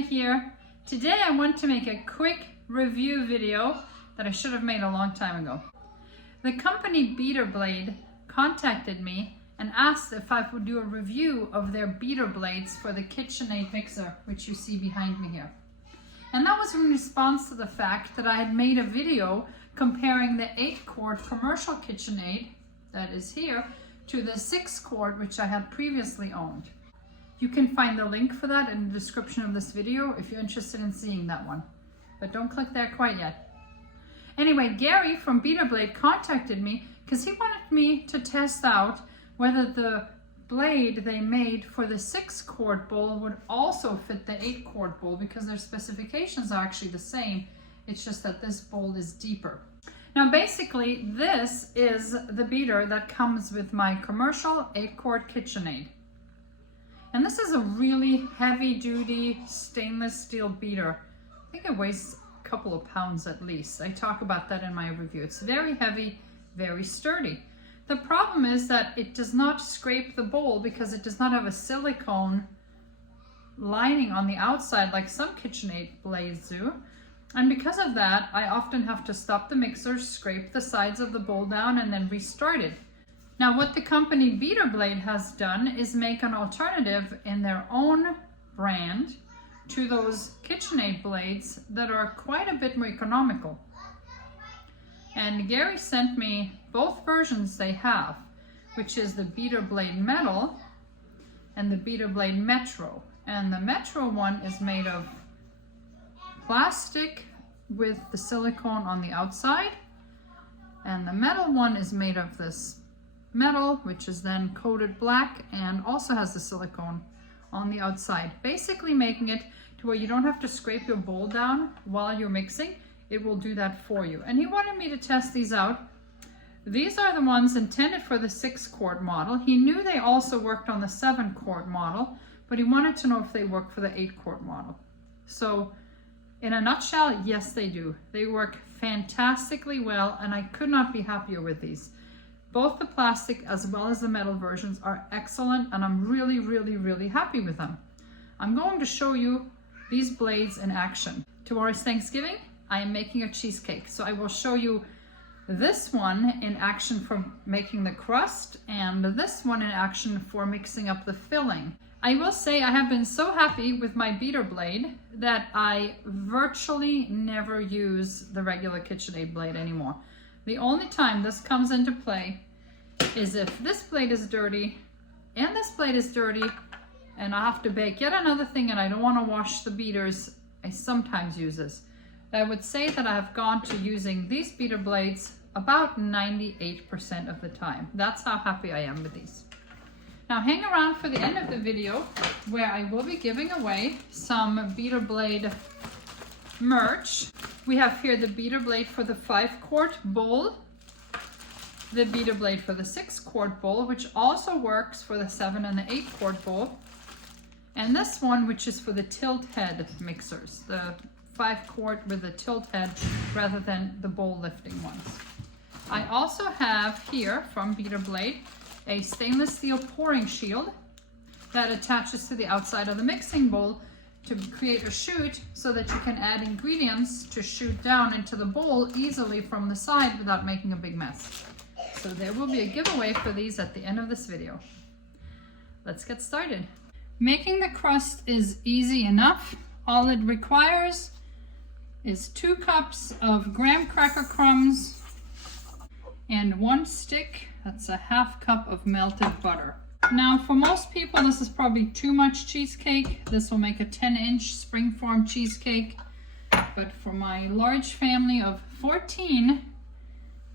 Gary here. Today I want to make a quick review video that I should have made a long time ago. The company Beater Blade contacted me and asked if I would do a review of their beater blades for the KitchenAid mixer, which you see behind me here. And that was in response to the fact that I had made a video comparing the 8-quart commercial KitchenAid that is here to the 6-quart which I had previously owned. You can find the link for that in the description of this video if you're interested in seeing that one. But don't click there quite yet. Anyway, Gary from Beater Blade contacted me because he wanted me to test out whether the blade they made for the 6-quart bowl would also fit the 8-quart bowl, because their specifications are actually the same. It's just that this bowl is deeper. Now basically this is the beater that comes with my commercial 8-quart KitchenAid. And this is a really heavy duty stainless steel beater. I think it weighs a couple of pounds at least. I talk about that in my review. It's very heavy, very sturdy. The problem is that it does not scrape the bowl because it does not have a silicone lining on the outside like some KitchenAid blades do. And because of that, I often have to stop the mixer, scrape the sides of the bowl down, and then restart it. Now what the company Beater Blade has done is make an alternative in their own brand to those KitchenAid blades that are quite a bit more economical. And Gary sent me both versions they have, which is the Beater Blade Metal and the Beater Blade Metro. And the Metro one is made of plastic with the silicone on the outside, and the metal one is made of this metal, which is then coated black and also has the silicone on the outside, basically making it to where you don't have to scrape your bowl down while you're mixing. It will do that for you. And he wanted me to test these out. These are the ones intended for the 6-quart model. He knew they also worked on the 7-quart model, but he wanted to know if they work for the 8-quart model. So in a nutshell, yes, they do. They work fantastically well, and I could not be happier with these. Both the plastic as well as the metal versions are excellent, and I'm really, really, really happy with them. I'm going to show you these blades in action. Tomorrow is Thanksgiving. I am making a cheesecake, so I will show you this one in action for making the crust and this one in action for mixing up the filling. I will say I have been so happy with my beater blade that I virtually never use the regular KitchenAid blade anymore. The only time this comes into play is if this blade is dirty and this blade is dirty and I have to bake yet another thing and I don't want to wash the beaters. I sometimes use this. I would say that I have gone to using these beater blades about 98% of the time. That's how happy I am with these. Now hang around for the end of the video where I will be giving away some Beater Blade merch. We have here the Beater Blade for the 5-quart bowl, the Beater Blade for the 6-quart bowl, which also works for the 7 and the 8-quart bowl, and this one which is for the tilt head mixers, the 5-quart with the tilt head rather than the bowl lifting ones. I also have here from Beater Blade a stainless steel pouring shield that attaches to the outside of the mixing bowl to create a chute so that you can add ingredients to shoot down into the bowl easily from the side without making a big mess. So there will be a giveaway for these at the end of this video. Let's get started. Making the crust is easy enough. All it requires is 2 cups of graham cracker crumbs and 1 stick, that's a ½ cup of melted butter. Now for most people this is probably too much cheesecake. This will make a 10-inch springform cheesecake, but for my large family of 14,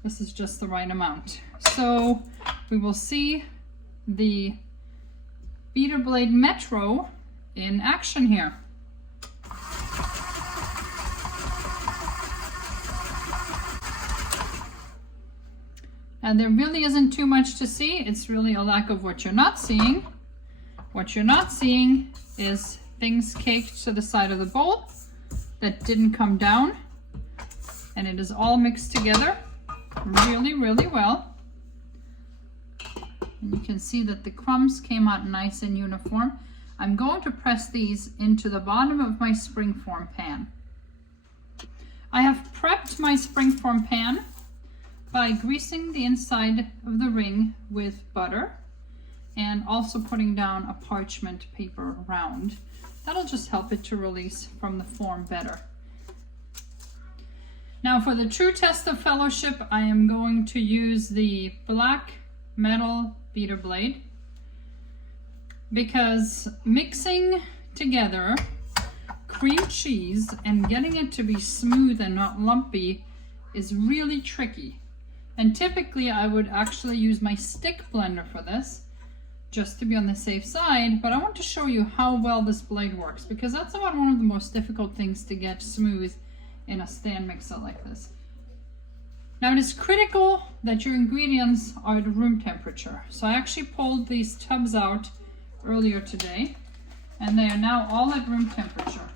this is just the right amount. So we will see the Beater Blade Metro in action here. And there really isn't too much to see. It's really a lack of what you're not seeing. What you're not seeing is things caked to the side of the bowl that didn't come down. And it is all mixed together really, really well. And you can see that the crumbs came out nice and uniform. I'm going to press these into the bottom of my springform pan. I have prepped my springform pan by greasing the inside of the ring with butter and also putting down a parchment paper around. That'll just help it to release from the form better. Now for the true test of fellowship, I am going to use the black metal beater blade, because mixing together cream cheese and getting it to be smooth and not lumpy is really tricky. And typically I would actually use my stick blender for this, just to be on the safe side, but I want to show you how well this blade works, because that's about one of the most difficult things to get smooth in a stand mixer like this. Now it is critical that your ingredients are at room temperature. So I actually pulled these tubs out earlier today, and they are now all at room temperature.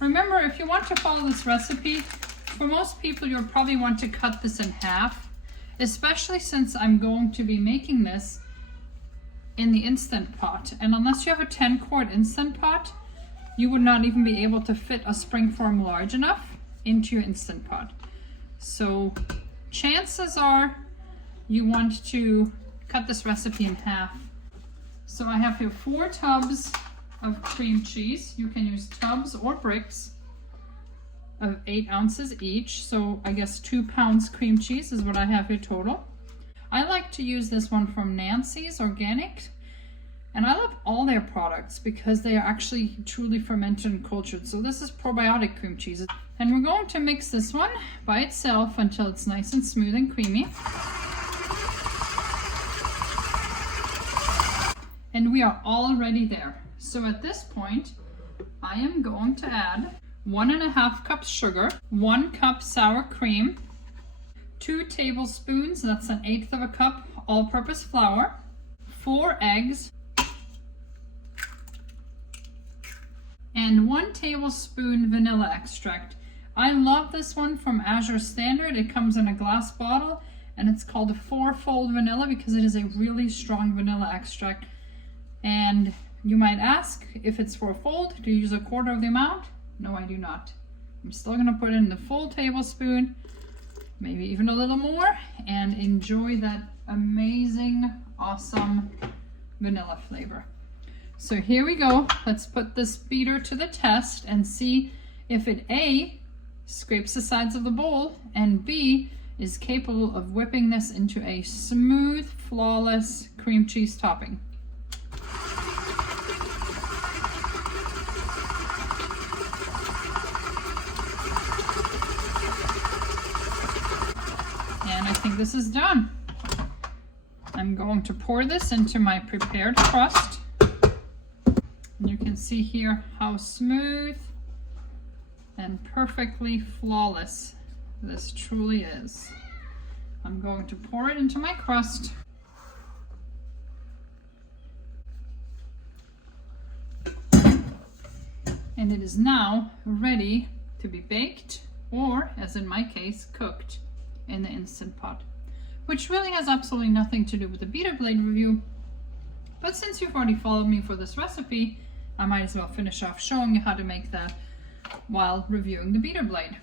Remember, if you want to follow this recipe, for most people you'll probably want to cut this in half, especially since I'm going to be making this in the Instant Pot. And unless you have a 10-quart Instant Pot, you would not even be able to fit a springform large enough into your Instant Pot. So chances are you want to cut this recipe in half. So I have here 4 tubs of cream cheese. You can use tubs or bricks of 8 ounces each. So I guess 2 pounds cream cheese is what I have here total. I like to use this one from Nancy's Organic. And I love all their products because they are actually truly fermented and cultured. So this is probiotic cream cheese. And we're going to mix this one by itself until it's nice and smooth and creamy. And we are already there. So at this point, I am going to add 1.5 cups sugar, 1 cup sour cream, 2 tablespoons, that's 1/8 cup all-purpose flour, 4 eggs, and 1 tablespoon vanilla extract. I love this one from Azure Standard. It comes in a glass bottle and it's called a 4-fold vanilla because it is a really strong vanilla extract. And you might ask, if it's 4-fold, do you use 1/4 of the amount? No, I do not. I'm still gonna put in the full tablespoon, maybe even a little more, and enjoy that amazing, awesome vanilla flavor. So here we go. Let's put this beater to the test and see if it A, scrapes the sides of the bowl, and B, is capable of whipping this into a smooth, flawless cream cheese topping. And I think this is done. I'm going to pour this into my prepared crust. And you can see here how smooth and perfectly flawless this truly is. I'm going to pour it into my crust. And it is now ready to be baked, or as in my case, cooked in the Instant Pot, which really has absolutely nothing to do with the beater blade review. But since you've already followed me for this recipe, I might as well finish off showing you how to make that while reviewing the beater blade.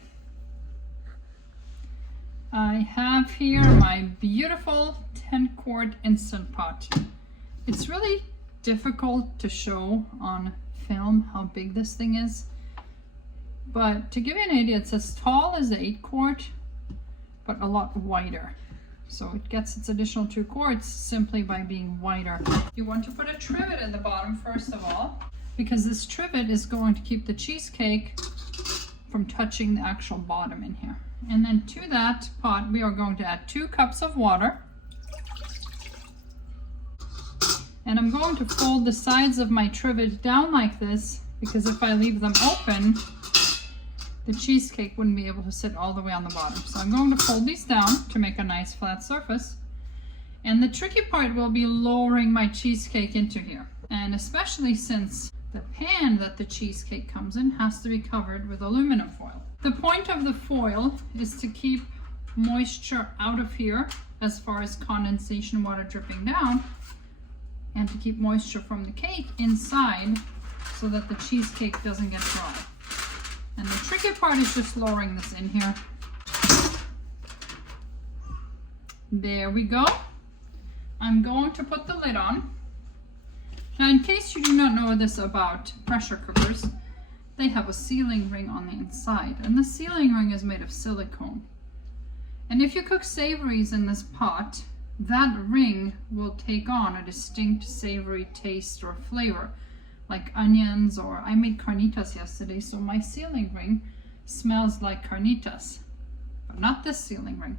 I have here my beautiful 10-quart Instant Pot. It's really difficult to show on film how big this thing is, but to give you an idea, it's as tall as the 8-quart, but a lot wider. So it gets its additional 2 quarts simply by being wider. You want to put a trivet in the bottom first of all, because this trivet is going to keep the cheesecake from touching the actual bottom in here. And then to that pot, we are going to add 2 cups of water. And I'm going to fold the sides of my trivet down like this, because if I leave them open, the cheesecake wouldn't be able to sit all the way on the bottom. So I'm going to fold these down to make a nice flat surface. And the tricky part will be lowering my cheesecake into here. And especially since the pan that the cheesecake comes in has to be covered with aluminum foil. The point of the foil is to keep moisture out of here as far as condensation water dripping down, and to keep moisture from the cake inside so that the cheesecake doesn't get dry. And the tricky part is just lowering this in here. There we go. I'm going to put the lid on. Now, in case you do not know this about pressure cookers, they have a sealing ring on the inside, and the sealing ring is made of silicone. And if you cook savories in this pot, that ring will take on a distinct savory taste or flavor, like onions, or I made carnitas yesterday, so my sealing ring smells like carnitas, but not this sealing ring.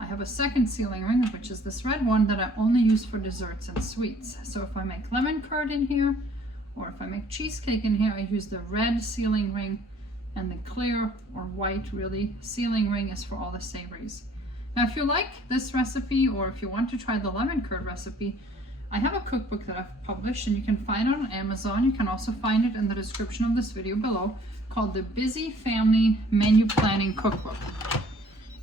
I have a second sealing ring, which is this red one that I only use for desserts and sweets. So if I make lemon curd in here, or if I make cheesecake in here, I use the red sealing ring, and the clear or white, really, sealing ring is for all the savories. Now, if you like this recipe, or if you want to try the lemon curd recipe, I have a cookbook that I've published, and you can find it on Amazon. You can also find it in the description of this video below, called the Busy Family Menu Planning Cookbook.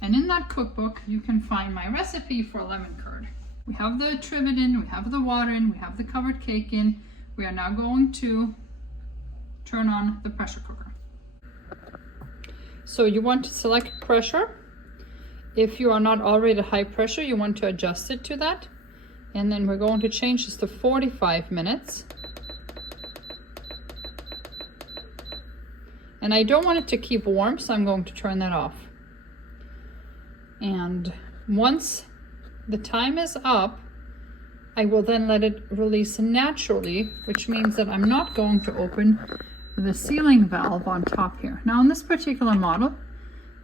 And in that cookbook, you can find my recipe for lemon curd. We have the trivet in, we have the water in, we have the covered cake in. We are now going to turn on the pressure cooker. So you want to select pressure. If you are not already at high pressure, you want to adjust it to that. And then we're going to change this to 45 minutes. And I don't want it to keep warm, so I'm going to turn that off. And once the time is up, I will then let it release naturally, which means that I'm not going to open the sealing valve on top here. Now, in this particular model,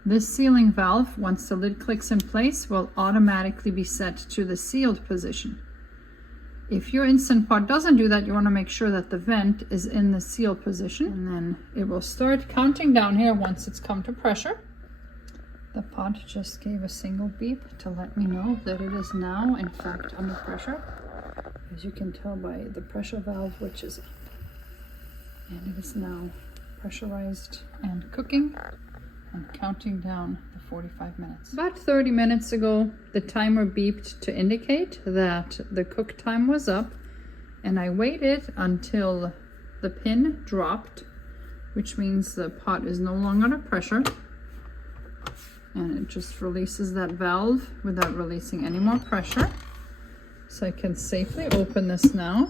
this sealing valve, once the lid clicks in place, will automatically be set to the sealed position. If your Instant Pot doesn't do that, you want to make sure that the vent is in the sealed position, and then it will start counting down here once it's come to pressure. The pot just gave a single beep to let me know that it is now, in fact, under pressure, as you can tell by the pressure valve, which is up. And it is now pressurized and cooking and counting down the 45 minutes. About 30 minutes ago, the timer beeped to indicate that the cook time was up, and I waited until the pin dropped, which means the pot is no longer under pressure. And it just releases that valve without releasing any more pressure. So I can safely open this now.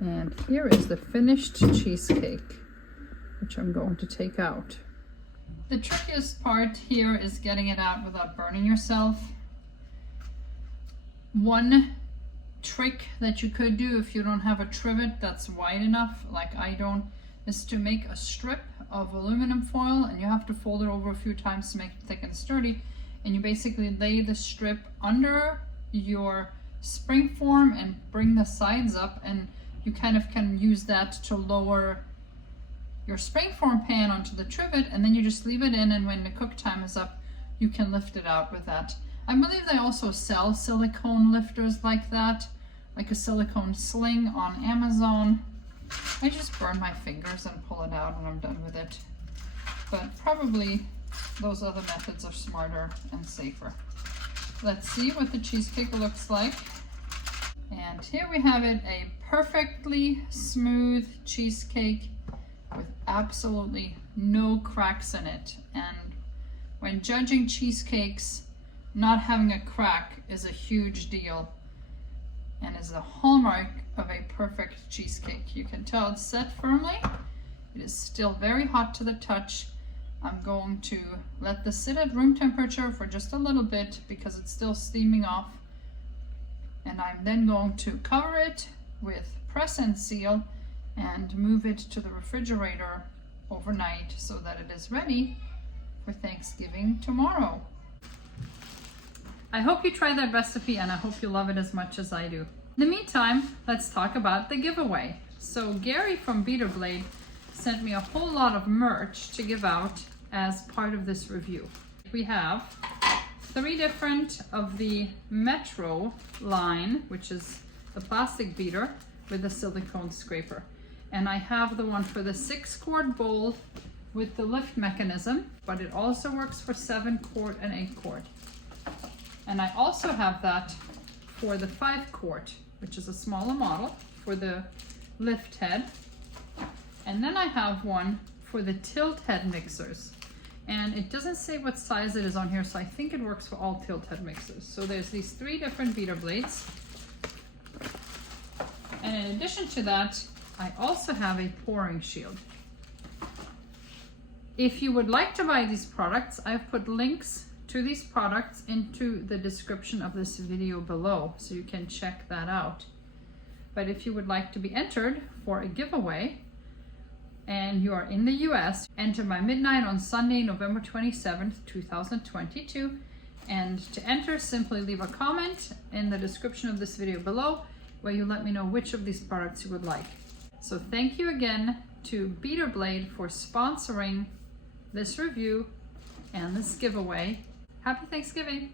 And here is the finished cheesecake, which I'm going to take out. The trickiest part here is getting it out without burning yourself. One trick that you could do if you don't have a trivet that's wide enough, like I don't, is to make a strip of aluminum foil, and you have to fold it over a few times to make it thick and sturdy, and you basically lay the strip under your springform and bring the sides up, and you kind of can use that to lower your springform pan onto the trivet, and then you just leave it in, and when the cook time is up, you can lift it out with that. I believe they also sell silicone lifters like that, like a silicone sling on Amazon. I just burn my fingers and pull it out when I'm done with it. But probably those other methods are smarter and safer. Let's see what the cheesecake looks like. And here we have it, a perfectly smooth cheesecake with absolutely no cracks in it. And when judging cheesecakes, not having a crack is a huge deal and is the hallmark of a perfect cheesecake. You can tell it's set firmly. It is still very hot to the touch. I'm going to let this sit at room temperature for just a little bit because it's still steaming off. And I'm then going to cover it with press and seal and move it to the refrigerator overnight so that it is ready for Thanksgiving tomorrow. I hope you try that recipe, and I hope you love it as much as I do. In the meantime, let's talk about the giveaway. So Gary from Beater Blade sent me a whole lot of merch to give out as part of this review. We have 3 different of the Metro line, which is the plastic beater with the silicone scraper. And I have the one for the 6-quart bowl with the lift mechanism, but it also works for 7-quart and 8-quart. And I also have that for the 5-quart, which is a smaller model, for the lift head. And then I have one for the tilt head mixers. And it doesn't say what size it is on here, so I think it works for all tilt head mixers. So there's these 3 different beater blades. And in addition to that, I also have a pouring shield. If you would like to buy these products, I've put links to these products into the description of this video below, so you can check that out. But if you would like to be entered for a giveaway, and you are in the US, enter by midnight on Sunday, November 27th, 2022. And to enter, simply leave a comment in the description of this video below where you let me know which of these products you would like. So thank you again to Beater Blade for sponsoring this review and this giveaway. Happy Thanksgiving!